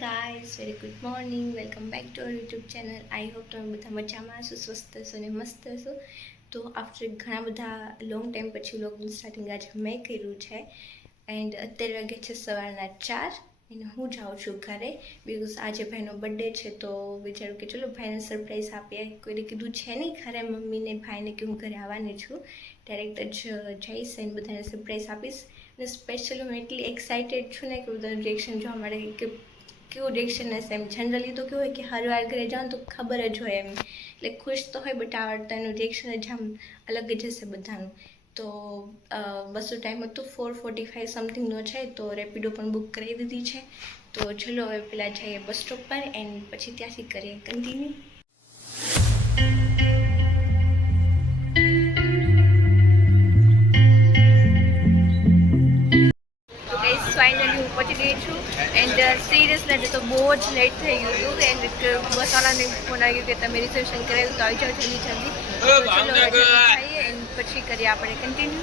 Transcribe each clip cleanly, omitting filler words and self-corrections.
Guys very good morning welcome back to our YouTube channel. I hope તમે બધા મજામાં હશો, સ્વસ્થ હશો અને મસ્ત હશો. તો આફ્ટર ઘણા બધા લોંગ ટાઈમ પછી વ્લોગનું સ્ટાર્ટિંગ આજે મેં કર્યું છે. એન્ડ અત્યારે વાગે છે સવારના 4 અને હું જાઉં છું ઘરે, બિકોઝ આજે ભાઈનો બર્થડે છે. તો વિચાર્યું કે ચલો ભાઈને સરપ્રાઈઝ આપીએ. કોઈને કીધું છે નહીં ઘરે, મમ્મીને ભાઈને કે હું ઘરે આવવાની છું. ડાયરેક્ટ જ જઈશ અને બધાને સરપ્રાઈઝ આપીશ. અને સ્પેશિયલી હું એટલી એક્સાઇટેડ છું ને કે બધાનું રિએક્શન જોવા મળે કે કેવું રિએક્શન હશે. એમ જનરલી તો કેવું હોય કે હર વાર ઘરે જાઉં તો ખબર જ હોય, એમ એટલે ખુશ તો હોય, બટ આવડતા એનું રિએક્શન જ આમ અલગ જ હશે બધાનું. તો બસો ટાઈમ હતું, 4:45 સમથિંગનો છે. તો રેપિડો પણ બુક કરી દીધી છે. તો ચલો હવે પહેલાં જઈએ બસ સ્ટોપ પર એન્ડ પછી ત્યાંથી કરીએ કન્ટિન્યુ. ફાઇનલી હું પહોંચી ગઈ છું. એન્ડ સિરિયસલી તો બહુ જ લેટ થઈ ગયું હતું. એન્ડ બસવાળાને ફોન આવ્યો કે તમે રિઝર્વેશન કરાવ્યું તો આવી જાઓ જલ્દી. તો ચલો જઈએ એન્ડ પછી કરીએ આપણે કન્ટિન્યુ.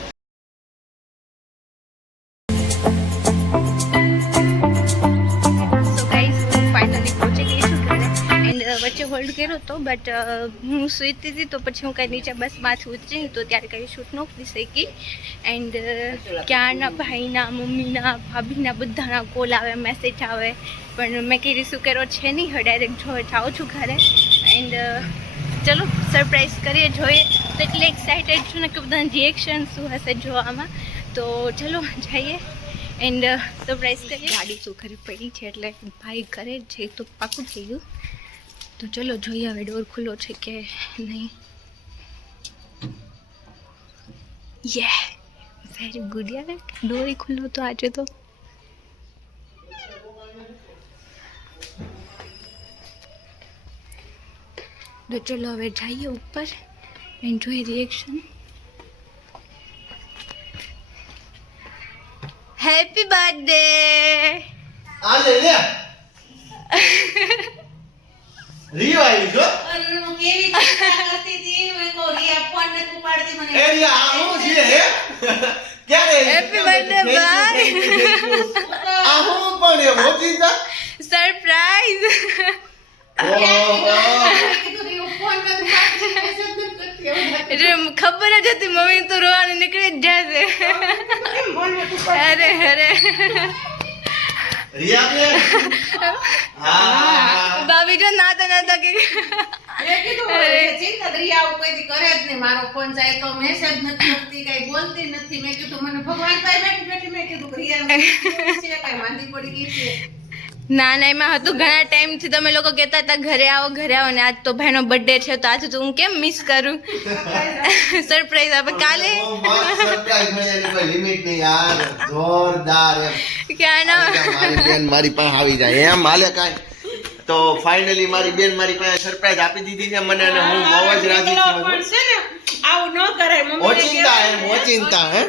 સો ગાઈઝ હું ફાઇનલી પહોંચી ગઈ છું ઘરે. એન્ડ વચ્ચે હોલ્ડ કર્યો હતો, બટ હું સૂતી હતી તો પછી હું કાંઈ નીચે બસમાંથી ઉતરી તો ત્યારે કંઈ શૂટ ન કરી શકી. એન્ડ ક્યારના ભાઈના, મમ્મીના, ભાભીના બધાના કોલ આવે, મેસેજ આવે, પણ મેં કંઈ રિસીવ કર્યો છે નહીં. હવે ડાયરેક્ટ જાઉં છું ઘરે. એન્ડ ચલો સરપ્રાઈઝ કરીએ, જોઈએ. તો એટલી એક્સાઇટેડ છું ને કે બધાનું રિએક્શન શું હશે જોવામાં. તો ચલો જઈએ એન્ડ સરપ્રાઈઝ કરીએ. ગાડી તો ઘરે પડી છે એટલે ભાઈ ઘરે જ છે તો પાકું થઈ ગયું. તો ચલો જોઈએ હવે ડોર ખુલ્લો છે કે નહીં. યે વેરી ગુડ યાર, ડોર ખુલ્લો તો આજે તો. તો ચલો હવે જઈએ ઉપર એન્ડ જોઈએ રિએક્શન. Happy birthday. આ લે લે રિયો આવી જો અરે હું કેવી ચિંતા કરતી હતી. મેં કહો રિયા ફોન ન ઉપાડતી મને. એ રિયા આવું છે હે ક્યારે હેપી બર્થડે બાય. આ હું પણ એ મોચીતા સરપ્રાઈઝ. કીધું રિયો ફોન ન ઉપાડતી, મેસેજ ન કરતી. એટલે ખબર જ હતી મમ્મી તો રોવાનું નીકળી જ જશે. અરે અરે રિયા કે હા ભાભી જો નાતા નાતા કે મેં કીધું ચિંતા રિયા આવું કોઈ દી કરે જ નહીં. મારો ફોન જાય તો મેસેજ નથી કરતી, કઈ બોલતી નથી. મેં કીધું મને ભગવાન પાસે બેઠી બેઠી મેં કીધું રિયા છે કઈ માંદી પડી ગઈ છે. ના ના, એમાં હતું ઘણા ટાઈમથી તમે લોકો કહેતા હતા ઘરે આવો ને આજ તો ભાઈનો બર્થડે છે તો આજે તો હું કેમ મિસ કરું. સરપ્રાઈઝ આપે કાલે. સરપ્રાઈઝ મળ્યાની કોઈ લિમિટ નહીં યાર, જોરદાર એમ. ક્યાં ના મારી બેન મારી પાસે આવી જાય એમ હાલે કાઈ. તો ફાઇનલી મારી બેન મારી પાસે સરપ્રાઈઝ આપી દીધી છે મને, અને હું બહુ જ રાજી છું. પણ છે ને આવું ન કરાય. મમ્મી ઓચિંતા એમ ઓચિંતા હે.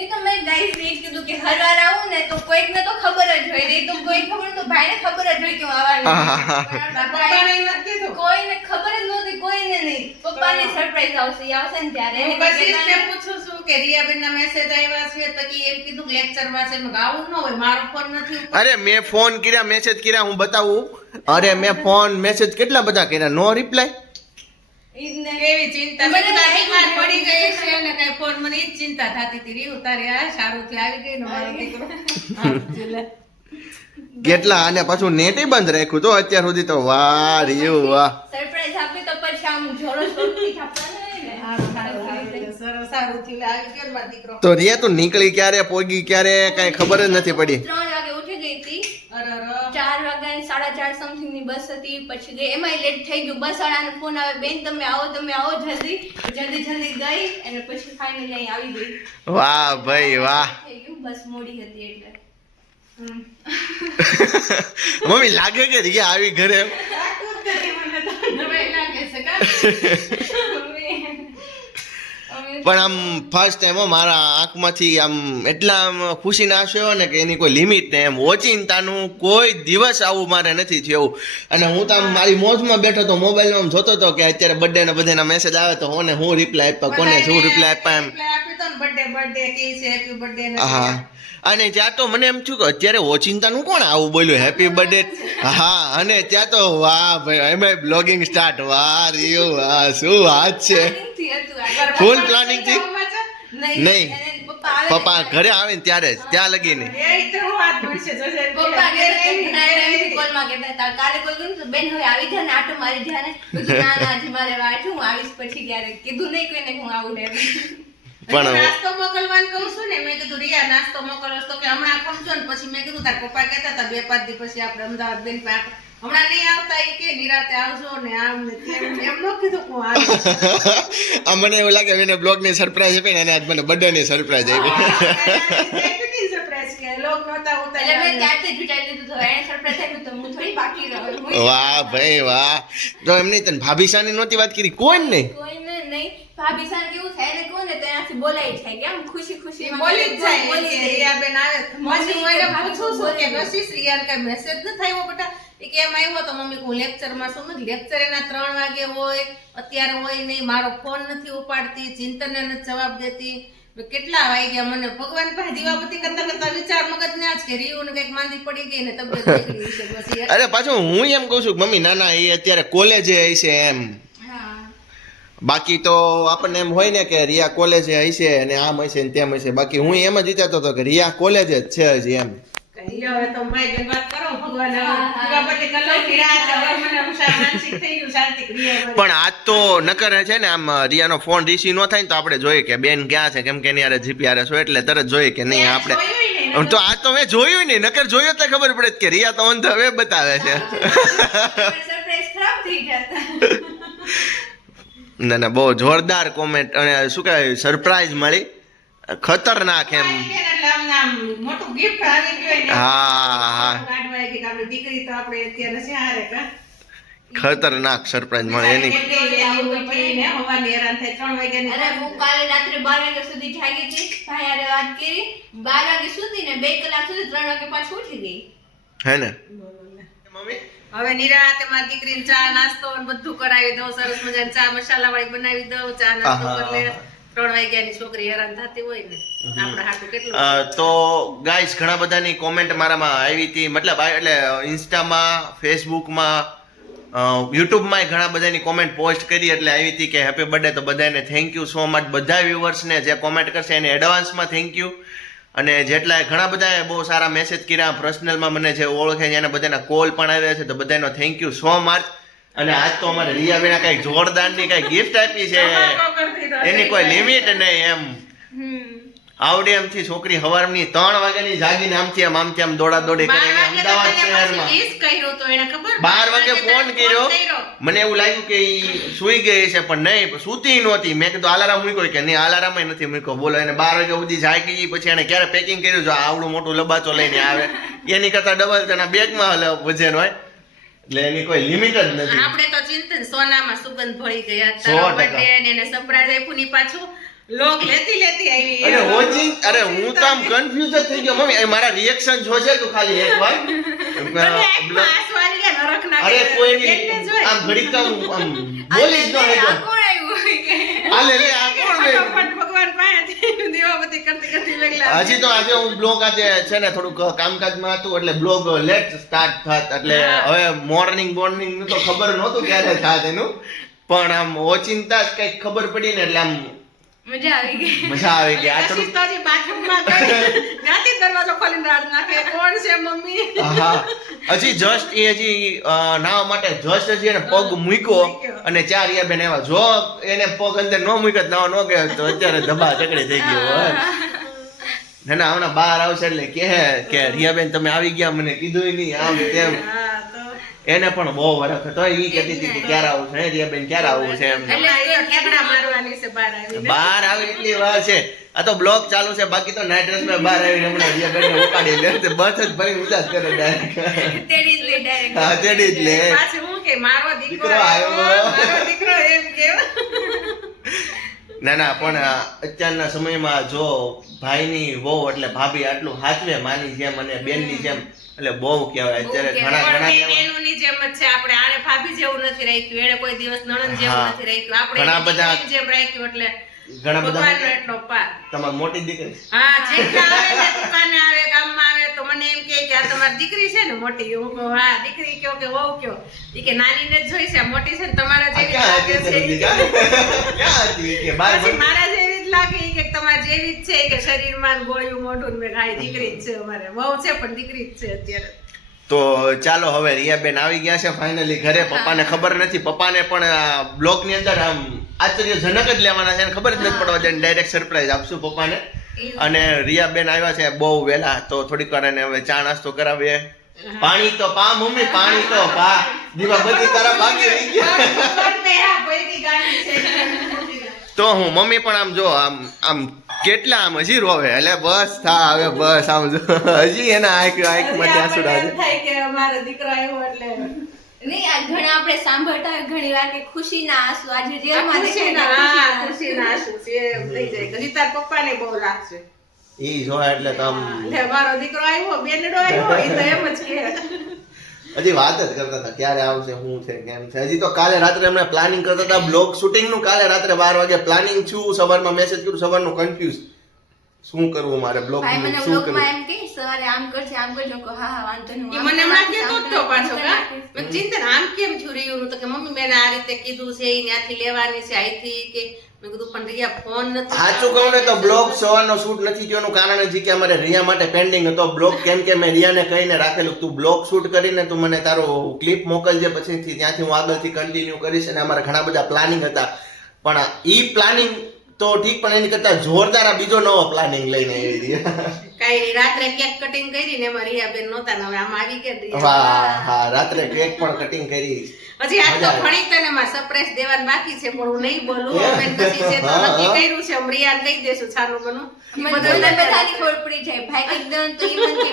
એ તો મેં ગાઈસ ને કીધું કે હર વાર આવું ને તો કોઈકને તો ખબર જ હોય. એ તો કોઈ ખબર તો ભાઈને ખબર જ હોય કે હું આવવાની. પપ્પાને નથી કીધું. કોઈને ખબર જ નહોતી, કોઈને નહીં. પપ્પાની સરપ્રાઈઝ આવશે, એ આવશે ને ત્યારે. હું પછી જ મેં પૂછું છું કે રિયાબેનના મેસેજ આવ્યા છે તો કે એમ કીધું કે લેક્ચરમાં છે. મેં કીધું આવું ન હોય, મારો ફોન નથી ઉપર. અરે મેં ફોન કર્યા, મેસેજ કર્યા, હું બતાવું. અરે મેં ફોન મેસેજ કેટલા બધા કર્યા, નો રિપ્લાય. કેવી ચિંતા. મને બીમાર પડી ગઈ છે અને કઈ ફોન, મને ઈ જ ચિંતા થતી હતી. રીવ તારી આ સારું થી આવી ગઈ ને મારો દીકરો. કેટલા, અને પાછું નેટ બંધ રાખ્યું તો અત્યાર સુધી તો. વાહ રીયું વાહ. સરપ્રાઈઝ આપી તો પછી આમ જોરો જોરથી ખાપવાના ને. સરસ સારું થી આવી ગયો ને મારો દીકરો. તો રિયા તું નીકળી ક્યારે, પોગી ક્યારે, કઈ ખબર જ નથી પડી. 3 વાગે ઉઠી ગઈ હતી. અરે 4 વાગ્યા 4:30 સમથિંગ ની બસ હતી. પછી ગઈ, એમાંય લેટ થઈ ગયું. બસ વાળાનો ફોન આવે, બેન તમે આવો જલ્દી ગઈ અને પછી ફાઇનલી અહીં આવી ગઈ. વાહ ભાઈ વાહ. થઈ ગયું, બસ મોડી હતી એટલે. મમ્મી લાગે કે રિયા આવી ઘરે. મને તો નવાઈ લાગે છે કા. પણ આમ ફર્સ્ટ ટાઈમ મારા આંખમાંથી આમ એટલા આમ ખુશીના આંસુ ને કે એની કોઈ લિમિટ નહીં. એમ ઓચિંતાનું કોઈ દિવસ આવું મારે નથી થયું. અને હું તો આમ મારી મોજમાં બેઠો તો મોબાઈલમાં આમ જોતો હતો કે અત્યારે બર્થડે ને બધાના મેસેજ આવે તો હું રિપ્લાય આપ્યા, કોને શું રિપ્લાય આપ્યા એમ. આપ્યું તો ને બર્થડે કે છે હેપી બર્થડે ને. હા અને ત્યાં તો મને એમ થયું કે અત્યારે ઓચિંતાનું કોણ આવું બોલ્યું હેપી બર્થડે. હા અને ત્યાં તો વાહ ભાઈ એમાં બ્લોગિંગ સ્ટાર્ટ. વાહ રિયો વાહ શું વાત છે. પ્લાનિંગથી હતું આ. ફૂલ પ્લાનિંગ થી નહીં. અને પપ્પા આવે ને પપ્પા ઘરે આવે ને ત્યારે જ ત્યાં લગીને એ તો હું વાત મળશે જોજે. પપ્પા કોલમાં કહેતા હતા કાલે કોલ કર્યું તો બેન હવે આવી જા ને આટો મારી જા ને. મેં કીધું, ના ના હજી મારે વાર છે, હું આવીશ પછી ક્યારેક. કીધું નહીં કોઈને કે હું આવું ને એમ. પણ નાસ્તો મોકલવાનું કહું છું ને મેં કીધું રિયા નાસ્તો મોકલો તો કે હમણાં ખમજો ને પછી મેં કીધું તાર પપ્પા કહેતા હતા 2-5 દી પછી આપણે અમદાવાદ બેન પાસે હમણાં નહીં આવતા ઈ કે નિરાતે આવજો ને આમ ને તેમ એમ નો કીધું કે હું આવીશ. આ મને એવું લાગે એને બ્લોગ ની સરપ્રાઈઝ આપી ને અને આજ મને બર્થડે ની સરપ્રાઈઝ આપી. સરપ્રાઈઝ કે લોક નહોતા હોતા એટલે મેં ત્યારથી જ વિચારી લીધું હતું, એને સરપ્રાઈઝ આપ્યું તો હું થોડી બાકી રહું. વાહ ભાઈ વાહ. તો એમની તને ભાભી સાની નહોતી વાત કરી કોઈ નહીં. કોઈને નહીં. ભાભી સાને કેવું થાય એને કહું ને તો એનાથી બોલાઈ જાય કે આમ ખુશી ખુશી બોલી જ જાય બોલી કે જાય. રિયાબેન આવે પછી હું એને પૂછું છું કે કશીશ રિયાને કઈ મેસેજ ન થયો બેટા એ કેમ આવ્યો તો મમ્મી હું લેક્ચરમાં છું ને લેક્ચર એના 3 વાગે હોય અત્યારે હોય નહીં મારો ફોન નથી ઉપાડતી ચિંતનને નથી જવાબ દેતી કેટલા વાગ્યા મને ભગવાન પાસે દીવાબત્તી કરતા કરતા વિચાર મગજને આજ કે રીયુને કઈક માંદી પડી ગઈ ને તબિયત બગડી છે બસ એ અરે પાછું હું એમ કહું છું કે મમ્મી ના ના એ અત્યારે કોલેજે હશે એમ. હા બાકી તો આપણને એમ હોય ને કે રિયા કોલેજે હશે અને આમ હશે ને તેમ હશે. બાકી હું એમ જ વિચારતો હતો કે રિયા કોલેજ જ છે હજી એમ. કહી લ્યો હવે તો માય બેન વાત કરો ભગવાન દીવાબત્તી કલાક રાત હવે મને માનસિક થઈ ગયું શાંતિ ક્રિયા પણ આજ તો નકર છે ને આમ રિયાનો ફોન રિસીવ ન થાય ને તો આપણે જોઈએ કે બેન ક્યાં છે કેમ કે એની યાર જીપીઆર છો એટલે તરત જોઈએ કે નહીં આપણે તો આજ તો મેં જોયું નહીં નકર જોયું તો ખબર પડે કે રિયા તો ઓન ધ વે બતાવે છે. સરપ્રાઈઝ ખરાબ થઈ જતા. ના ના બહુ જોરદાર કોમેન્ટ અને શું કહેવાય સરપ્રાઈઝ મળી ખતરનાક એમ. એટલે આમ મોટું ગિફ્ટ આવી ગયું ને હા હા કાઢવાય કે આપણી દીકરી તો આપણે અત્યારે છે હારે કા ખતરનાક સરપ્રાઈઝ મળે એની. ને હવાની હેરાન થાય 3 વાગ્યાની અરે હું કાલે રાત્રે 12 વાગ્યા સુધી જાગી હતી, ભાઈ હારે વાત કરી, 12 વાગે સુધી ને 2 કલાક સુધી 3 વાગે પાછું ઉઠી ગઈ. હે ને મમ્મી હવે નિરાતે મારી દીકરીને ચા નાસ્તો ને બધું કરાવી દઉં સરસ મજાની ચા મસાલા વાળી બનાવી દઉં ચા નાસ્તો કરી લે 3 વાગ્યાની છોકરી હેરાન થતી હોય ને આપણે હાટું કેટલું તો ગાઈસ ઘણા બધાની કોમેન્ટ મારામાં આવી હતી મતલબ એટલે ઇન્સ્ટામાં ફેસબુકમાં યુટ્યુબમાં ઘણા બધાની કોમેન્ટ પોસ્ટ કરી એટલે આવી હતી કે હેપી બર્થડે. તો બધાને થેન્ક યુ સો મચ. બધા વ્યુઅર્સને જે કોમેન્ટ કરશે એને એડવાન્સમાં થેન્ક યુ. અને જેટલા ઘણા બધાએ બહુ સારા મેસેજ કર્યા પર્સનલમાં મને જે ઓળખે છે એને બધાના કોલ પણ આવ્યા છે તો બધાનો થેન્ક યુ સો મચ. અને આજ તો અમારે રિયાબેના કઈ જોરદારની કઈ ગિફ્ટ આપી છે એની કોઈ લિમિટ નહીં એમ. આવડે એમથી છોકરી હવારની 3 વાગ્યાની જાગીને આમથી આમ દોડા દોડી કરીને અમદાવાદ શહેરમાં 12 વાગે ફોન કર્યો. મને એવું લાગ્યું કે ઈ સુઈ ગઈ છે પણ નહીં સૂતી નહોતી. મેં કીધું અલાર્મ મૂક્યો કે નહીં અલાર્મ નથી મૂક્યો. બોલો એને 12 વાગ્યા સુધી જાગી પછી એને ક્યારે પેકિંગ કર્યું જો આવડું મોટું લબાચો લઈને આવે એની કરતા ડબલ તેના બેગમાં વજન હોય એટલે એની કોઈ લિમિટ જ નથી. આપણે તો ચિંતન સોનામાં સુગંધ ભળી ગયા 100% બર્થડે ને એને સરપ્રાઈઝ આપ્યું ની પાછું લોક લેતી આવી અરે ઓચિંગ અરે હું તો આમ કન્ફ્યુઝ જ થઈ ગયો મમ્મી એ મારા રિએક્શન જોજે તું ખાલી એકવાર અરે કોઈ આમ ઘડીક તો આમ બોલી જ ન આ કોણ આવ્યું? આ લે આ કોણ લે ભગવાન પાસે દીવાબત્તી કરતી કરતી વેગલા હજી તો આજે હું બ્લોગ આજે છે ને થોડુંક કામકાજમાં હતું એટલે બ્લોગ લેટ સ્ટાર્ટ થાત એટલે હવે મોર્નિંગ નું તો ખબર નહોતું ક્યારે થાત એનું પણ આમ ઓચિંતા જ કઈક ખબર પડી ને એટલે આમ મજા આવી ગઈ. મજા આવી ગઈ. આ થોડું શિસ્તાજી બાથરૂમમાં ગઈ ત્યાંથી દરવાજો ખોલીને રાડ નાખે કોણ છે મમ્મી હા હજી જસ્ટ એ હજી નાવા માટે જસ્ટ હજી એને પગ મૂક્યો અને 4 રિયાબેન આવ્યા. જો એને પગ અંદર ન મૂક્યો તો નાવા ન ગયો તો અત્યારે ધબા ચકડી થઈ ગયો. ના ના હમણાં બહાર આવશે એટલે કે રિયાબેન તમે આવી ગયા મને કીધું નહીં આમ તેમ. હા તો એને પણ બહુ વરખ હતો ઈ કહેતી હતી કે ક્યારે આવું છે રિયાબેન ક્યારે આવું છે એમ. ઠેકડા મારવાની છે બહાર આવીને બહાર આવી એટલી વાર છે. આ તો બ્લોગ ચાલુ છે બાકી તો નાઇટ ડ્રેસ માં બહાર આવીને હમણાં રિયાબેન ઉપાડી લે તે બસ જ ભરી ઉદાસ કરે ડાયરેક્ટ. તેડી જ લે direct. હા તેડી જ લે. પાછું હું કે મારો દીકરો દીકરો આવ્યો. મારો દીકરો એમ કેવો ના ના પણ અત્યારના સમયમાં જો ભાઈની વહુ એટલે ભાભી આટલું હાચવે માની જેમ અને બેનની જેમ એટલે બહુ કહેવાય અત્યારે ઘણા ઘણા પણ બેનોની જેમ જ છે આપણે આને ભાભી જેવું નથી રાખ્યું એને કોઈ દિવસ નણંદ જેવું હા. નથી રાખ્યું ઘણા આપણે બધા- દીકરીની જેમ રાખ્યું એટલે ઘણા બધા ભગવાનનો એટલો પાર. તમારી મોટી દીકરી હા, જેટલા આવે ને દુકાને આવે, ગામમાં આવે તો મને એમ કહે કે આ તમારી દીકરી છે ને મોટી? હું કહું હા, દીકરી કયો કે વહુ કયો? ઈ કે નાનીને જ જોઈ છે, મોટી છે ને તમારા આ જેવી ક્યાં લાગે હતી છે. તને દીકરી? ક્યાં હતી કે બાર પછી મારા જેવી જ લાગે, ઈ કે તમારા જેવી જ છે, ઈ કે શરીરમાં ગોળ્યું મોઢું ને મેં ખાઈ દીકરી જ છે અમારે. વહુ છે પણ દીકરી જ છે અત્યારે. તો ચાલો હવે રિયાબેન આવી ગયા છે ફાઇનલી ઘરે. પપ્પાને ખબર નથી, પપ્પાને પણ બ્લોગ ની અંદર આમ આશ્ચર્યજનક જ લેવાના છે, ખબર જ નથી પડવા દે, ડાયરેક્ટ સરપ્રાઈઝ આપશું પપ્પાને. અને રિયાબેન આવ્યા છે બહુ વહેલા, તો થોડીક વાર એને હવે ચા નાસ્તો કરાવીએ. પાણી તો પા મમ્મી, પાણી તો પા. દીવા બધી તારા બાકી રહી ગયા. પણ મેં આ ભઈની ગાંડી છે. તો હું મમ્મી પણ આમ જો આમ કેટલા આમ હજી રોવે, એટલે બસ થા હવે બસ આમ જો હજી એના આંખમાંથી આંસુ આપણને એમ આવે. થાય કે અમારો દીકરો આવ્યો એટલે નહીં, આ ઘણા આપણે સાંભળતા હોય ઘણી વાર કે ખુશીના આંસુ આજે રિયલમાં ખુશીના આંસુ છે એમ થઈ જાય. હજી તાર પપ્પાને બહુ લાગશે. ઈ જોયા એટલે તો આમ એટલે મારો દીકરો આવ્યો, બેનડો આવ્યો, ઈ તો એમ જ કે હજી વાત જ કરતા હતા ક્યારે આવશે, શું છે, કેમ છે. હજી તો કાલે રાત્રે એમણે પ્લાનિંગ કરતા હતા બ્લોગ શૂટિંગ નું. કાલે રાત્રે 12 વાગે પ્લાનિંગ છું, સવારમાં મેસેજ કર્યું, સવારનું કન્ફ્યુઝ શું કરવું મારે બ્લોગ ભાઈ મને શું કરવું. વ્લોગમાં એમ કે સવારે આમ કરજે આમ કરજો, કહું હા હા વાંધો નહીં. ઈ મને હમણાં કહેતો જ તો પાછો કા મેં ચિંતન આમ કેમ થયું રહ્યું? તો કે મમ્મી મેં આ રીતે કીધું છે, ઈ ત્યાંથી લેવાની છે અહીંથી કે. મેં કીધું પણ રિયા ફોન નથી. સાચું કહું ને તો બ્લોગ સવારનો શૂટ નથી થયો એનું કારણ જ કે અમારે રિયા માટે પેન્ડિંગ હતો બ્લોગ. કેમ કે મેં રિયાને કહીને રાખેલું તું બ્લોગ શૂટ કરીને તું મને તારો ક્લિપ મોકલજે, પછીથી ત્યાંથી હું આગળથી કન્ટિન્યુ કરીશ. અને અમારા ઘણા બધા પ્લાનિંગ હતા, પણ ઈ પ્લાનિંગ તો ઠીક, પણ એની કરતા જોરદાર આ બીજો નવો પ્લાનિંગ લઈને આવી રહ્યા. કાઈ નહીં, રાત્રે કેક કટિંગ કરી ને એમાં રિયા બેન નહોતા ને હવે આમાં આવી કે રિયા. વાહ હા, રાત્રે કેક પણ કટિંગ કરી. હજી આજ તો ઘણી તને માં સરપ્રાઈઝ દેવાનું બાકી છે, પણ હું નહીં બોલું. બેન પછી છે તો નક્કી કર્યું છે, હું રિયાને કહી દેશું છાનું બનું. મને બધાની ખબર પડી જાય, ભાઈ એકદમ તો ઈ મને કે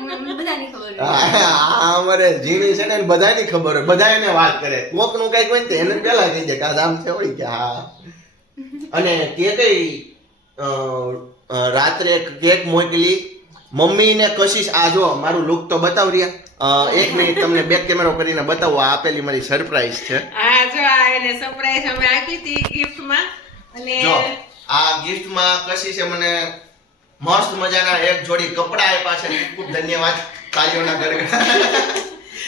મમ્મી બધાની ખબર પડી. આ અમારે જીણી છે ને બધાની ખબર હોય, બધા એને વાત કરે. કોક નું કઈક હોય ને તો એને પેલા કહી દે કે આ આમ છે હોય કે હા. અને કે કઈ રાત્રે કેક મોકલી મમ્મી ને કશિશ. આ જો મારું લુક તો બતાવ રિયા, 1 મિનિટ તમને બેક કેમેરો કરીને બતાવો. આ આપેલી મારી સરપ્રાઈઝ છે. હા જો આ એને સરપ્રાઈઝ અમે આપી હતી ગિફ્ટમાં. અને જો આ ગિફ્ટમાં કશિશે મને મસ્ત મજાના એક જોડી કપડા આપ્યા છે. ખૂબ ધન્યવાદ, તાળીઓના ગરગડા.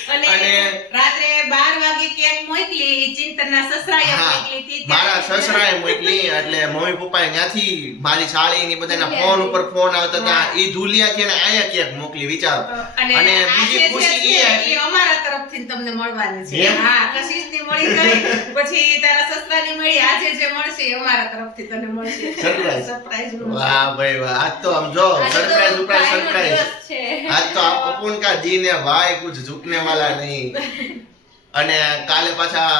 અને રાત્રે 12 વાગે કેક મોકલી, ચિંતનના સસરાએ મોકલી હતી. મારા સસરાએ મોકલી, એટલે મમ્મી પપ્પાએ ત્યાંથી મારી સાળી ની બધાના ફોન ઉપર ફોન આવતા હતા. ઈ ધુલિયાથી અને આયા કેક મોકલી, વિચારો. અને બીજી ખુશી એ અમારા તરફથી તમને મળવાની છે. એમ? હા, કશિશની મળી ગઈ, પછી તારા સસરાની મળી. આજે જે મળશે એ અમારા તરફથી તને મળશે. સરપ્રાઈઝ. વાહ ભાઈ વાહ, આજ તો આમ જો સરપ્રાઈઝ ઉપર સરપ્રાઈઝ. છે આજ તો અપુન કા દી ને ભાઈ કુછ ઝુકને વાલા નહીં. અને કાલે પાછા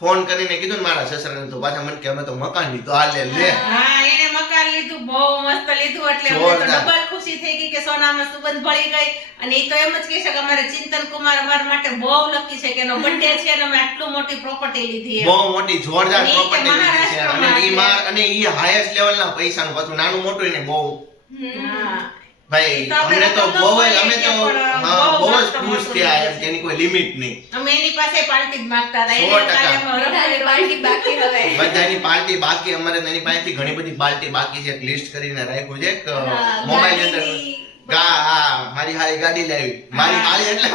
ફોન કરીને કીધું ને મારા સસરાને, તો પાછા મને કે અમે તો મકાન લીધું. હાલે લે. હા, એને મકાન લીધું, બહુ મસ્ત લીધું. એટલે અમને તો જોરદાર. ડબલ ખુશી થઈ ગઈ કે સોનામાં સુગંધ ભળી ગઈ. અને એ તો એમ જ કહે છે કે અમારે ચિંતન કુમાર અમારા માટે બહુ લકી છે કે એનો બર્થડે છે અને અમે આટલું મોટી પ્રોપર્ટી લીધી એમ. બહુ મોટી જોરદાર અને ઈ કે પ્રોપર્ટી લીધી છે. અને ઈ મહારાષ્ટ્રમાં અને ઈ હાઈએસ્ટ લેવલના પૈસાનું પાછું નાનું મોટું ને બહુ. હા. ભાઈ તો આપણે અમને તો રકમ બહુ જ ન અમે તો બોલીએ કે હા પણ બહુ જ મસ્ત ખુશ મોટું થયા લીધું એમ કે એની કોઈ લિમિટ નહીં. અમે એની પાસે પાર્ટી જ માંગતા હતા. 100%. બધાની પાર્ટી બાકી હવે. બધાની પાર્ટી બાકી, અમારે એની પાસેથી ઘણી બધી પાર્ટી બાકી છે. એક લિસ્ટ કરીને રાખ્યું છે. એક મોબાઈલ ની અંદર ગાડીની હા મારી હારી ગાડી લાવી. મારી હારી એટલે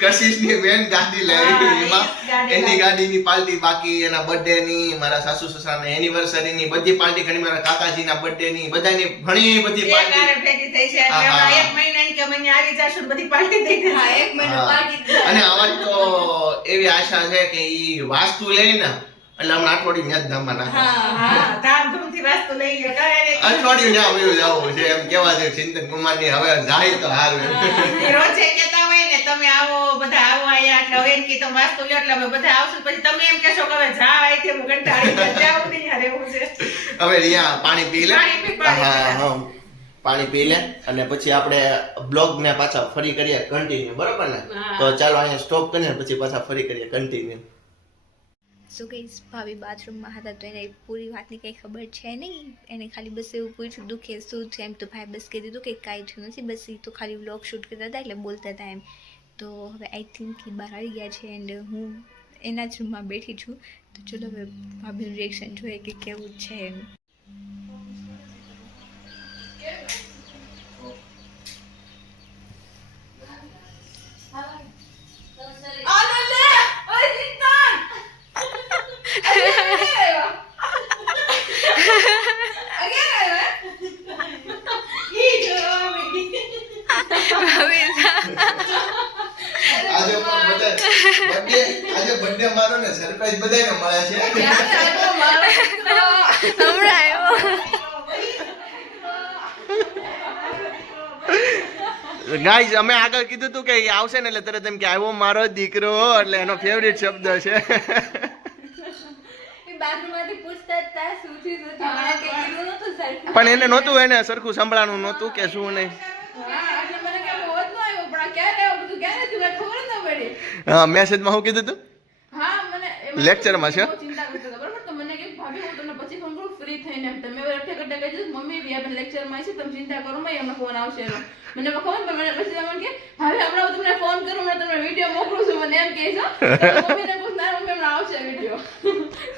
કશિશની બેન ગાડી લાવી. હા, એમાં એ ગાડી એની લાવી. ગાડીની પાર્ટી બાકી, એના બર્થડે ની, મારા સાસુ સસરાની એનિવર્સરી ની બધી પાર્ટી ઘણી, મારા કાકાજીના બર્થડે ની બધાની ઘણી બધી એક પાર્ટી. હારે ભેગી થઈ છે. એટલે હા. હમણાં 1 મહિનાની કે અમે અહીંયા આવી જાશું ને બધી પાર્ટી થઈ ગઈ. હા, એક મહિનો હા. પાર્ટી અને અમારી તો એવી આશા છે કે ઈ વાસ્તુ લઈને એટલે હમણાં અઠવાડિયું ન્યા જ ધામમાં નાખે. હા, ધામધૂમથી વાસ્તુ લઈ લે. કરે ને અઠવાડિયું ન્યા વયું જવું છે એમ કેવા છે ચિંતન કુમારની. હવે જાય તો સારું એમ. એ રોજે કહેતા હોય ને તમે આવો, બધા આવો અહીંયા. એટલે હવે એમ કે તમે વાસ્તુ લ્યો એટલે અમે બધા આવશું. પછી તમે એમ કહેશો કે હવે જા અહીંથી અમે કંટાળી ગયા, જાવું નહીં, યાર એવું છે. હવે રિયા પાણી પી લે. પાણી પી, પાણી હા પી. હા પાણી પી લે અને પછી આપણે બ્લોગ ને પાછા ફરી કરીએ કન્ટિન્યુ, બરોબર ને? હા. તો ચાલો અહીંયા સ્ટોપ કરીએ પછી પાછા ફરી કરીએ કન્ટિન્યુ. સો ગાઈસ ભાભી બાથરૂમમાં હતા તો એને પૂરી વાતની કંઈ ખબર છે નહીં. એને ખાલી બસ એવું પૂછ્યું દુખે શું છે એમ, તો ભાઈ બસ કહી દીધું કે કાંઈ થયું નથી, બસ એ તો ખાલી વ્લોગ શૂટ કરતા હતા એટલે બોલતા હતા એમ. તો હવે આઈ થિંક એ બહાર આવી ગયા છે એન્ડ હું એના જ રૂમમાં બેઠી છું. તો ચલો હવે ભાભીનું રિએક્શન જોઈએ કે કેવું છે એનું. આજે બર્થડે મારો ને સરપ્રાઈઝ બધાને મળે છે. હમણાં આવ્યો. ગાઈઝ અમે આગળ કીધું તું કે એ આવશે ને એટલે તરત એમ કે આવ્યો મારો દીકરો, એટલે એનો ફેવરિટ શબ્દ છે. બાથરૂમમાંથી પૂછતા હતા શું થયું શું થયું, મને કંઈ કીધું નહોતું સરખું. પણ એને નહોતું, એને સરખું સંભળાનું નહોતું કે શું નહીં. હા, મેસેજમાં શું કીધું તું? લેક્ચરમાં છે. ફ્રી થઈને તમે અઠે કટે કહી દીધું મમ્મી બી લેક્ચરમાં છે, તમે ચિંતા કરો માં એમને ફોન આવશે એનો. મને ખબર પણ મને પછી એમ કે હવે હમણાં તમને ફોન કરું, મેં તમને વિડીયો મોકલું છું, મને એમ કહે છો મમ્મીને પૂછ ના મમ્મી હમણાં આવશે વિડીયો.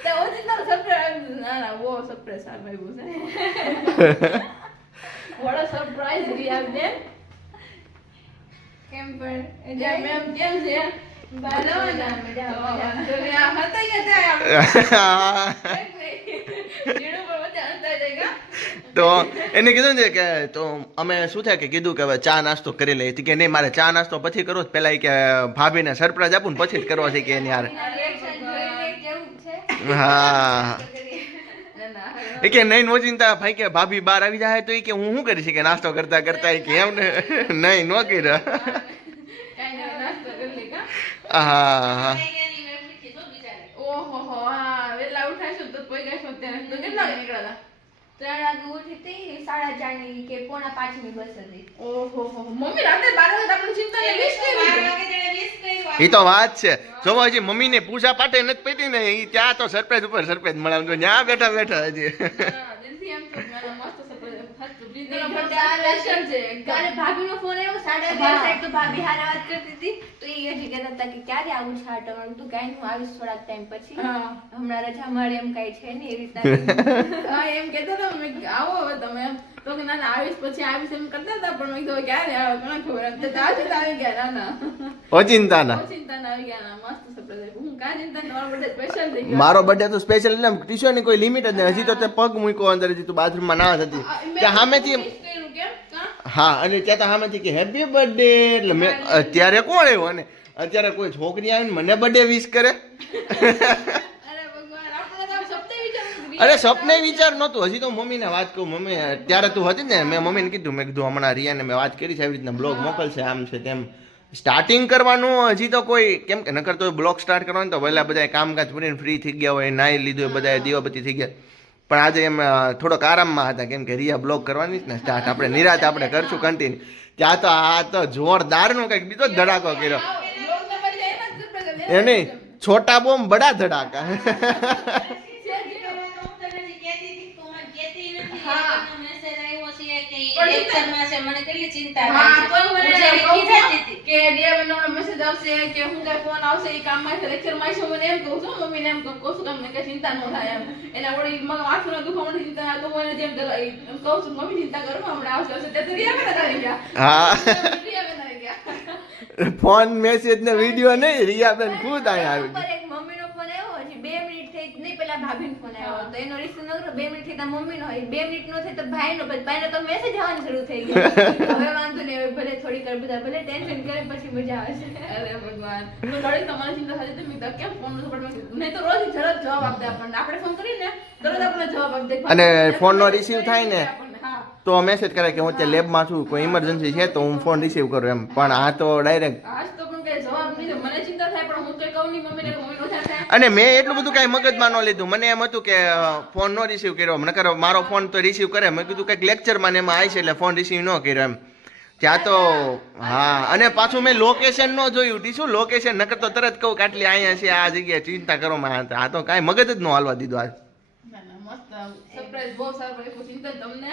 તો ઓછી ના સરપ્રાઈઝ, ના ના વો સરપ્રાઈઝ આ ભાઈ બોસે વડો સરપ્રાઈઝ રિયા ને કેમ પણ મેમ કેમ છે તો એને કીધું ને કે તો અમે શું થાય કે કીધું કે હવે ચા નાસ્તો કરી લઈએ. કે નહીં મારે ચા નાસ્તો પછી કરવો પેલા કે ભાભીને સરપ્રાઈઝ આપું ને પછી જ કરવો છે કે એની હારે. હા એ કે નહીં નો ચિંતા ભાઈ કે ભાભી બહાર આવી જાય તો એ કે હું શું કરીશ કે નાસ્તો કરતા કરતા કે એમ ને નહીં નો કર્યા. હા ઓહો હા વેલા ઉઠાશું તો કોઈ ગઈ છો ત્યારે તો કેટલા નીકળ્યા 3 વાગે ઉઠી હતી, 4:30 કે 4:45 બસ હતી. ઓહો મમ્મી રાતે 12 વાગે આપણે ચિંતા ને 20 એ તો વાત છે. જોવો હજી મમ્મીને પૂજા પાઠે નથી પડી ને, એ ત્યાં તો સરપ્રાઈઝ ઉપર સરપ્રાઈઝ મળે તો ત્યાં બેઠા બેઠા હજી. ભાભીનો ફોન આવ્યો 11:30 તો ભાભી હારે વાત કરતી હતી, તો એ હજી કહેતા હતા કે ક્યારે આવું છે આ ટર્ન. તું કાંઈ હું આવીશ થોડાક ટાઈમ પછી, હમણાં રજા મળે એમ કાંઈ છે નહીં એ રીતના. હા એમ કહેતા હતા મેં આવો હવે તમે તો કે ના ના આવીશ પછી આવીશ એમ કરતા હતા, પણ મેં કીધું ક્યારે આવો કોને ખબર. એમ તો આવી ગયા ના ઓચિંતાના ચિંતા આવી ગયા ના મસ્ત સરપ્રાઈઝ. હું કાંઈ ચિંતા તમારો બર્થડે સ્પેશિયલ થઈ ગયો. મારો બર્થડે તો સ્પેશિયલ એટલે ટીશર્ટ ની કોઈ લિમિટ જ નહીં. હજી તો તે પગ મૂક્યો અંદર, હજી તું બાથરૂમમાં ના હતી ત્યાં સામેથી. હા અને ત્યાં તો સામેથી કે હેપી બર્થડે એટલે મેં અત્યારે કોણ આવ્યો અને અત્યારે કોઈ છોકરી આવીને મને બર્થડે વિશ કરે. અરે સપને વિચાર નહોતું. હજી તો મમ્મીને વાત કહું, મમ્મી ત્યારે તું હતી ને મેં મમ્મીને કીધું, મેં કીધું હમણાં રિયાને મેં વાત કરી છે આવી રીતના બ્લોગ મોકલશે આમ છે તેમ. સ્ટાર્ટિંગ કરવાનું હજી તો કોઈ કેમ કે નકર તો બ્લોગ સ્ટાર્ટ કરવાનું તો પહેલાં બધા કામકાજ કરીને ફ્રી થઈ ગયા હોય, નાહી લીધું હોય, બધા દીવાબત્તી થઈ ગયા. પણ આજે એમ થોડોક આરામમાં હતા કેમ કે રિયા બ્લોગ કરવાની જ ને સ્ટાર્ટ આપણે નિરાતે આપણે કરશું કન્ટિન્યુ. ત્યાં તો આ તો જોરદારનો કંઈક બીજો જ ધડાકો કર્યો. એ નહીં છોટા બોમ્બ બડા ધડાકા. મને કેટલી ચિંતા કે રિયાબેનનો મેસેજ આવશે કે હું કઈ ફોન આવશે એ કામમાં છે લેક્ચરમાં છે. મને એમ કહું છું મમ્મીને એમ કહું છું તમને કઈ ચિંતા ન થાય એમ. એના વળી માથું દુખાવાની ચિંતા તો મને જેમ એમ કહું છું મમ્મી ચિંતા કરો હમણાં આવશે આવશે તે તો રિયાબેન આવી ગયા. હા રિયાબેન આવી ગયા. ફોન મેસેજ ને વિડીયો નહીં રિયાબેન ખુદ અહીંયા આવી ગઈ. એક મમ્મીનો ફોન આવ્યો, હજી 2 મિનિટ થઈ નહીં પેલા ભાભીનો ફોન આવ્યો તો એનો રિસીવ ન કર્યો. 2 મિનિટ થઈ તો મમ્મીનો હોય, 2 મિનિટ નો થઈ તો ભાઈનો, પછી ભાઈનો તો મેસેજ આવવાનું શરૂ થઈ ગયો. હવે વાંધો નહીં, હવે ભલે થોડી કર બધા ભલે ટેન્શન કરે પછી મજા આવે છે. અરે ભગવાન તો લડી તમારી ચિંતા થતી હતી. મેં કેમ ફોન નતો પડતો નહીં તો રોજ ઝડપ જવાબ આપે આપણને. આપણે ફોન કરીને તરત આપણને જવાબ આપી દે. અને ફોનનો રિસીવ થાય ને હા તો મેસેજ કરે કે હું અત્યારે લેબમાં છું, કોઈ ઇમરજન્સી છે તો હું ફોન રિસીવ કરું એમ. પણ આ તો ડાયરેક્ટ આજ તો પણ કઈ જવાબ નહીં. મને ચિંતા થાય પણ હું કઈ કહું નહીં મમ્મીને કે મમ્મી ઓછા થાય. અને મેં એટલું બધું કાંઈ મગજમાં ન લીધું. મને એમ હતું કે ફોન નો રિસીવ કર્યો, નકર મારો ફોન તો રિસીવ કરે. મેં કીધું કંઈક લેક્ચરમાં ને એમાં આવી છે એટલે ફોન રિસીવ ન કર્યો એમ. ત્યાં તો હા અને પાછું મેં લોકેશન ન જોયું. ટીશું લોકેશન નકર તો તરત કહું કે આટલી અહીંયા છે આ જગ્યાએ ચિંતા કરો માં. આ તો કાંઈ મગજ જ ન હાલવા દીધું આજ. ના ના મસ્ત સરપ્રાઈઝ બહુ સારું રાખ્યું. ચિંતા તમને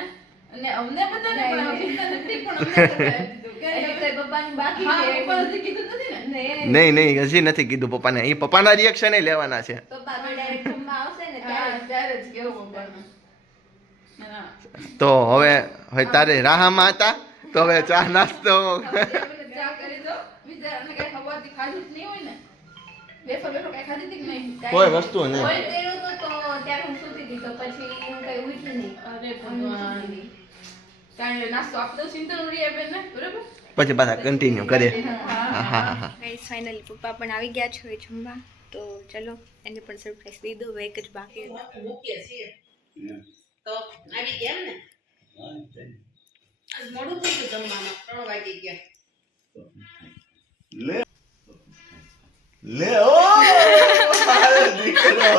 અને અમને બધાને પણ ચિંતા નથી પણ અમને એટલે પપ્પાની બાકી હા છે ઉપર હજી કીધું નથી ને. ને એમ નહીં હજી નથી કીધું પપ્પાને. એ પપ્પાના રિએક્શન લેવાના છે. પપ્પા ડાયરેક્ટ જમવા આવશે ને ત્યારે જ કેવું પપ્પાને. તો હવે તારે રાહામાં હતા તો હવે ચા નાસ્તો ચા કરી દો વિચારને કઈ ખબરથી ખાધું જ નહીં હોય ને બેફર કઈ ખાધી હતી કે નહીં કોઈ વસ્તુ નહીં. કોલ કર્યો તો ત્યારે હું સૂતી હતી તો પછી હું કઈ ઉઠી નહીં. અરે ભગવાન કારણ નાસ્તો આપી દઉં સિંતર ઉડી આપે ને બરાબર પછી પાછા કન્ટિન્યુ કરીએ. હા હા હા. ગાઈસ ફાઇનલી પપ્પા પણ આવી ગયા છે હવે જમવા. તો ચલો એને પણ સરપ્રાઈઝ દઈ દો. હવે એક જ બાકી હતું. મૂકીએ છીએ તો આવી ગયા ને આજ મોડું થઈ ગયું જમવામાં 3 વાગી ગયા લે ઓ મારો દીકરો.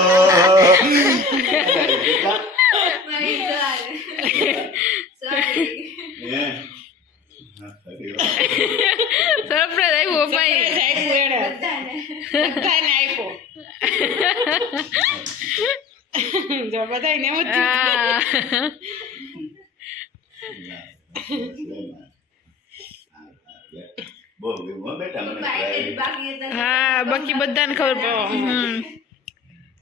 Sorry. સરપ્રાઈઝ આવ્યો ભાઈ બધાને આપ્યો જો બધાને એવું જ હા બાકી બધાને ખબર પડે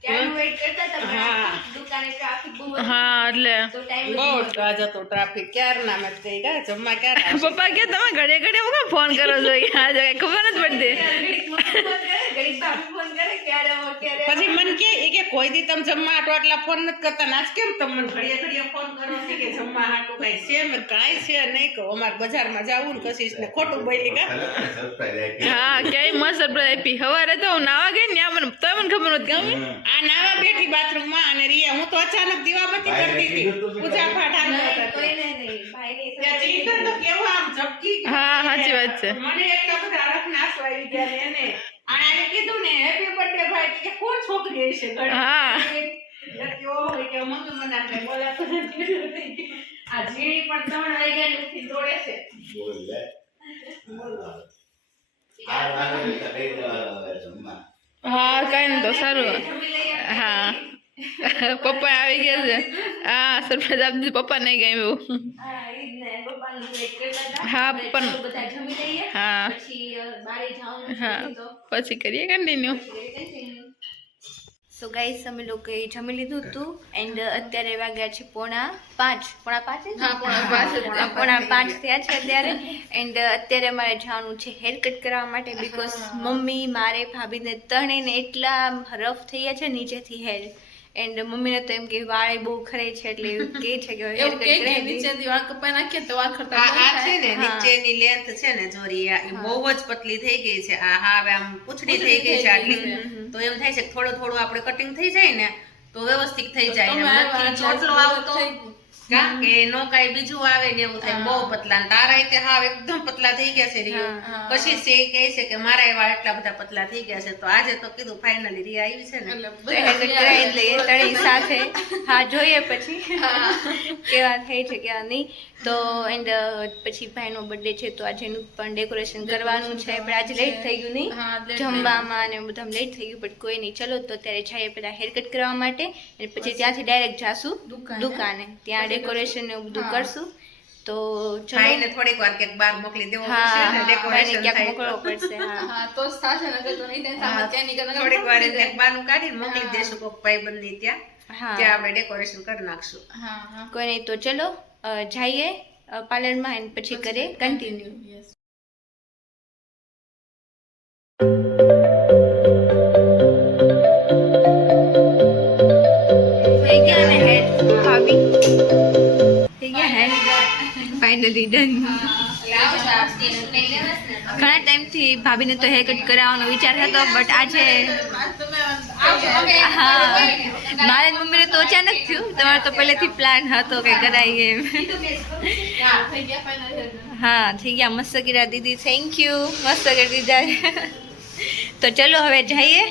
ક્યાંનું wait કરતા હતા પણ દુકાને traffic બહુ હતું. હા એટલે તો time બહુ જ હતો ટ્રાફિક ક્યારના મેં કઈ ગયા જમવા ક્યારે પપ્પા કે તમે ઘડે ઘડે હું કેમ ફોન કરો છો આ જગ્યાએ ખબર જ પડતી ઘડીક મમ્મી ફોન કરે, ઘડીક ભાભી ફોન કરે, ક્યારે આવો, ક્યારે આવો. પછી મને કે ઈ કે કોઈ દી તમે જમવા હાટુ આટલા ફોન નથી કરતા નાચ કેમ તમે મને ઘડીએ ઘડીએ ફોન કરો છો કે જમવા હાટુ કઈ છે મેં કાંઈ છે નહીં કહો અમારે બજારમાં જાવું ને કશીશ ને ખોટું બોલી કા હા ક્યાંય મસ્ત સરપ્રાઈઝ આપી સવારે તો હું નાવા ગઈ ને મને તો મને ખબર નહોતી કે આ નાવા બેઠી બાથરૂમમાં અને રિયા હું તો અચાનક દીવાબત્તી કરતી હતી પૂજા પાઠ આમ નહીં, કરતા કોઈને નહીં. ભાઈને ત્યાં ચીકર તો કેવું આમ ઝપકી હા, સાચી વાત છે. મને એટલા બધા અરખ નાસો આવી ગયા ને એને આને કીધું ને હેપી બર્થડે ભાઈ કે કોણ છોકરી હશે ઘરે હા. એટલે કેવો હોય કે મમ્મી મને આટલે બોલાતો નથી આ ઝીણી પણ 3 વાગ્યા ને ઉઠી દોડે છે હા કઈ નહીં તો સારું જમી લઈએ. હા પપ્પા આવી ગયા છે હા સરપ્રાઈઝ આપી દીધું પપ્પા નહીં ગમ્યું હા, ઈ જ ને. પપ્પાનું wait કરતા હતા. હા, હવે પણ- ચલો બધા જમી લઈએ. હા. પછી બારે જવાનું હા છે તો પછી કરીએ કન્ટિન્યુ સો ગાઈસ અમે લોકોએ જમી લીધું હતું એન્ડ અત્યારે વાગ્યા છે 4:45 4:05 થયા છે અત્યારે એન્ડ અત્યારે અમારે જવાનું છે હેર કટ કરવા માટે બીકોઝ મમ્મી મારે ભાભીને ત્રણેયને એટલા રફ થઈ ગયા છે નીચેથી હેર એન્ડ મમ્મીને તો એમ કે વાળ બહુ ખરે છે એટલે કહે છે કે હેર કટ કરાવી દઈએ. નીચેથી વાળ કપાઈ નાખીએ તો વાળ ખરતા આ છે ને નીચેની લેન્થ છે ને જોરિયા એ બહુ જ પતલી થઈ ગઈ છે આ હા હવે આમ પૂંછડી થઈ ગઈ છે આટલી તો એમ થાય છે કે થોડું થોડું આપણે કટિંગ થઈ જાય ને તો વ્યવસ્થિત થઈ જાય એમ નથી ચોટલો આવતો કા કે નો કાઈ બીજું આવે ને એવું થાય બહુ પતલા ને તારા રીતે હાવ એકદમ પતલા થઈ ગયા છે રિયો પછી છે કહે છે કે મારા વાળ એટલા બધા પતલા થઈ ગયા છે તો આજે તો કીધું ફાઇનલી રિયા આવી છે ને તો હેર કટ કરાવી જ લઈએ ત્રણેય સાથે હા જોઈએ પછી કેવા થાય છે કેવા નહીં તો એન્ડ પછી ભાઈનો બર્થડે છે તો આજે એનું પણ ડેકોરેશન કરવાનું છે પણ આજે લેટ થઈ ગયું નહીં જમવામાં અને બધામાં લેટ થઈ ગયું બટ કોઈ નહીં ચલો તો ત્યારે જઈએ પેલા હેર કટ કરવા માટે અને પછી ત્યાંથી ડાયરેક્ટ જાશું દુકાને ત્યાં ડેકોરેશન ને એવું બધું કરશું તો ચલો ભાઈને થોડીક વાર ક્યાંક બહાર મોકલી દેવો પડશે હા ને ભાઈને ડેકોરેશન ક્યાંક થાય મોકલવો પડશે હા તો જ થશે નકર તો નહીં થાય સામે ત્યાં નીકળ થોડીક વાર ક્યાંક બહારનું કાઢીને મોકલી દેશું કોક ભાઈબંધની ત્યાં હા ત્યાં આપણે ડેકોરેશન કરી નાખશું હા હા કોઈ નહીં તો ચલો જઈએ પાર્લરમાં અને પછી કરીએ કન્ટિન્યુ થઈ ગયા ને હેર ભાભી થઈ ગયા હેર ફાઇનલી ડન ઘણા ટાઈમથી ભાભીને તો હેર કટ કરાવવાનો વિચાર હતો બટ આજે હા મારે મમ્મીને તો અચાનક થયું તમારે તો પહેલેથી પ્લાન હતો કે કરાવીએ એમ હા થઈ ગયા મસ્ત કર્યા દીદી થેન્ક યુ મસ્ત કરી દીધા તો ચલો હવે જઈએ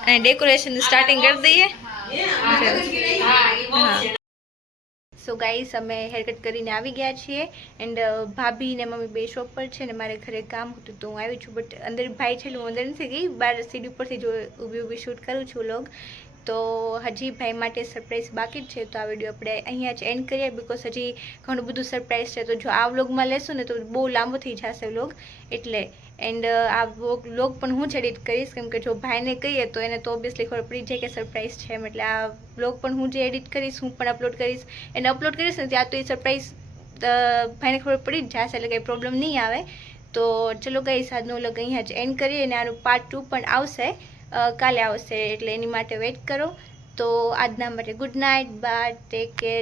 અને ડેકોરેશન સ્ટાર્ટિંગ કરી દઈએ સો ગાઈસ અમે હેર કટ કરીને આવી ગયા છીએ એન્ડ ભાભી ને મમ્મી બે શોપ પર છે ને મારે ઘરે કામ હતું તો હું આવી છું બટ અંદર ભાઈ છે હું અંદર નથી ગઈ બહાર સીડી ઉપરથી જો ઊભી શૂટ કરું છું લોગ તો હજી ભાઈ માટે સરપ્રાઈઝ બાકી જ છે તો આ વિડીયો આપણે અહીંયા જ એન્ડ કરીએ બિકોઝ હજી ઘણું બધું સરપ્રાઈઝ છે તો જો આ વ્લોગમાં લેશું ને તો બહુ લાંબો થઈ જશે વ્લોગ એટલે એન્ડ આ વ્લોગ પણ હું જ એડિટ કરીશ, કેમ કે જો ભાઈને કહીએ તો એને તો ઓબ્વિયસલી ખબર પડી જાય કે સરપ્રાઈઝ છે એમ, એટલે આ વ્લોગ પણ હું જે એડિટ કરીશ, હું પણ અપલોડ કરીશ. એને અપલોડ કરીશ ને ત્યાં તો એ સરપ્રાઈઝ ભાઈને ખબર પડી જ જશે, એટલે કંઈ પ્રોબ્લેમ નહીં આવે. તો ચલો ગાઈસ, આજનો વ્લોગ અહીંયા જ એન્ડ કરીએ, અને આનું પાર્ટ 2 પણ આવશે, કાલે આવશે, એટલે એની માટે વેઇટ કરો. તો આજના માટે good night, bye, take care.